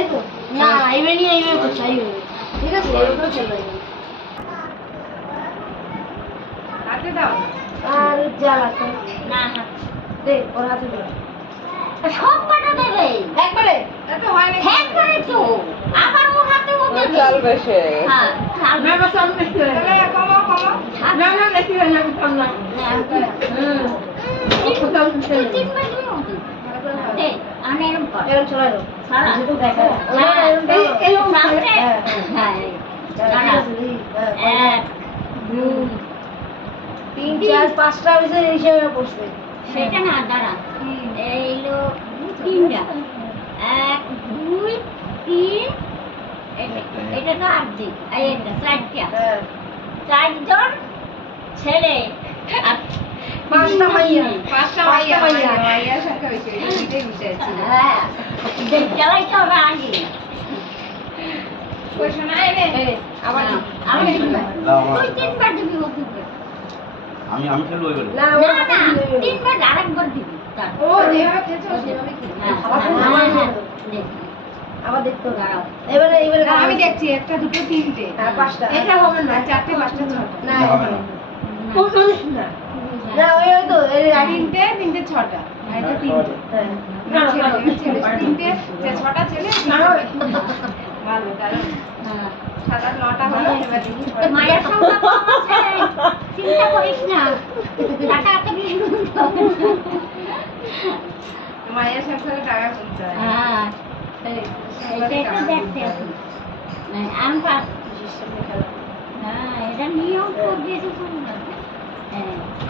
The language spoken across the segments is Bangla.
তাই তো না এইভাবে নিয়ে এইভাবে করছে এইভাবে ঠিক আছে এইভাবে চলে হাতে দাও আর যা লাগবে না দে ওর হাতে দে সব কটা দেবে একবারে এত হয় না করে তো আবার ও হাতে দেবে চলবে সে হ্যাঁ চালবে। না বাস আমি বেশি হয়ে গেল কমাও কমাও না না হয়ে যাবে কম না হুম কোথাও শুনতে তিন চার পাঁচটা বিষয় হিসেবে বসবে। সেটা না দাঁড়া। এইলো তিনটা। এক দুই তিন। এটা- এটা তো আর দিক এই একটা চারটা। হ্যাঁ। চারজন ছেলে। আর পাঁচটা মাইয়া পাঁচটা মাইয়া মাইয়া মাইয়ার সাথে হয়েছে এটাই বুঝাইছি হ্যাঁ চালাইতে হবে আগে আমি আমি আমি খেলব এবারে না না তিনবার আরেকবার দিবি ও যেভাবে খেলছো সেভাবে খেলো। আবার দেখতে দাঁড়াও। এবারে এবারে আমি দেখছি একটা দুটো তিনটে হ্যাঁ, পাঁচটা। এটা হবে না চারটে পাঁচটা ছটা। না না ওই ওই তো এই আগে তিনটে তিনটে ছটা। তিনটে হ্যাঁ। তিনটে যে ছটা ছেলে ভালো হ্যাঁ। সাত আট নটা হলো এবার দেখি। মায়ের সঙ্গে তো আমার ছেলে, চিন্তা করিস না। টাকা তো মায়ের সংসারে টাকা হয়। হ্যাঁ দেখতে হ্যাঁ, আমি হ্যাঁ এটা হ্যাঁ।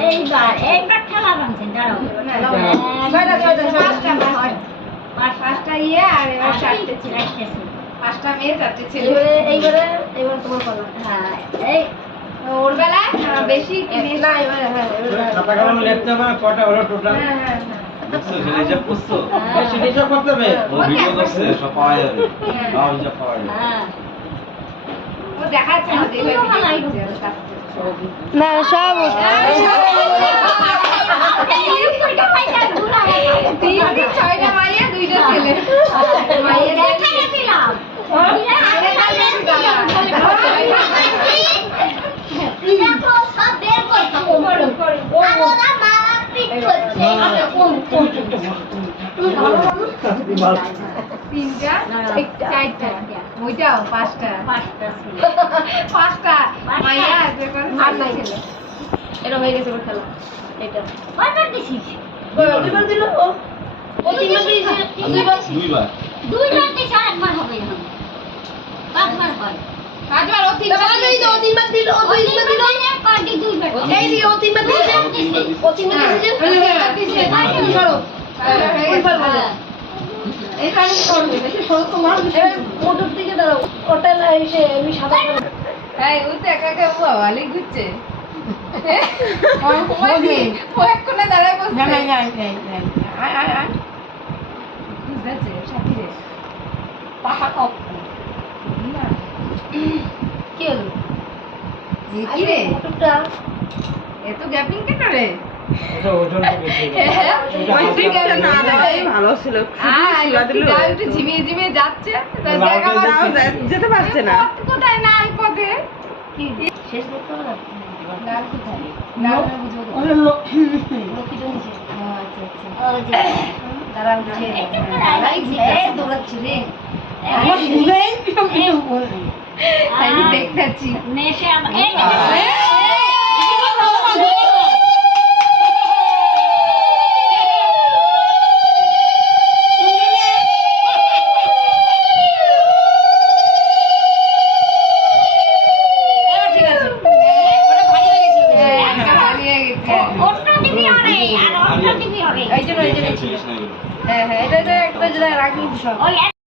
এইবার এইবার খেলা বানছেন দাঁড়াও। ছয়টা, ছয়টা, ছয়টা। পাঁচ, পাঁচটা ইয়ে আর এবার চারটে চারটে পাঁচটা মেয়ে চারটে ছেলে। এইবারে এইবারে তোমার পালা। হ্যাঁ, এই। ওর বেলায় বেশি কিনে না এবারে হ্যাঁ খাতা কলম লিখতে হবে কটা হলো টোটাল হ্যাঁ হ্যাঁ হ্যাঁ। বুঝছ? হিসাব করছ হ্যাঁ। হিসাব করতে হবে। ও ভিডিও করছে। সব পাওয়া যাবে। হ্যাঁ। হিসাব পাওয়া যাবে। হ্যাঁ। ও দেখাচ্ছে না। না সব তিন দিন ছয়টা মাইয়া দুইটা ছেলে মাইয়া দেখাই দিলাম আরে তাহলে দাঁড়া। তিনটা চারটা। ওইটাও পাঁচটা। পাঁচটা মাইয়া আছে আর নাই ছেলে এটা হয়ে গেছে ওর খেলা। এটা। দুইবার ও, দুইবার দিল ও? ও তিনবার দিয়েছে। দুইবার দুইবার। দিছে আরেকবার হবে এখন পাঁচবার হয়। পাঁচবার ও তিনটা তারপরে ও তিনবার দিল ও ওই তিনবার দিল পার্টি দুইবার এই যে ও তিনবার দিয়েছে ও তিনবার দিছে। ও তিনবার দিয়েছে হ্যাঁ, দিয়েছে। তুমি সরো ওই পার বলো। এখানে করবে বেশি সরু। তোমার মোটর দিকে দাঁড়াও। ওটা এসে সাদা ও তো একা একা আলি ঘুরছে। এত গ্যাপিং কেন রে? ভালো ছিল আয় লক্ষ্মী যাও একটু ঝিমিয়ে ঝিমিয়ে যাচ্ছে। তা দেখা যাও, পাচ্ছে যা- যেতে পারছে না। কোথায়? নাই পথে। কি? শেষ দেখতে কোথায় এই জন্য এই জন্য। হ্যাঁ হ্যাঁ এটা একটা যেটা রাখি সব ওই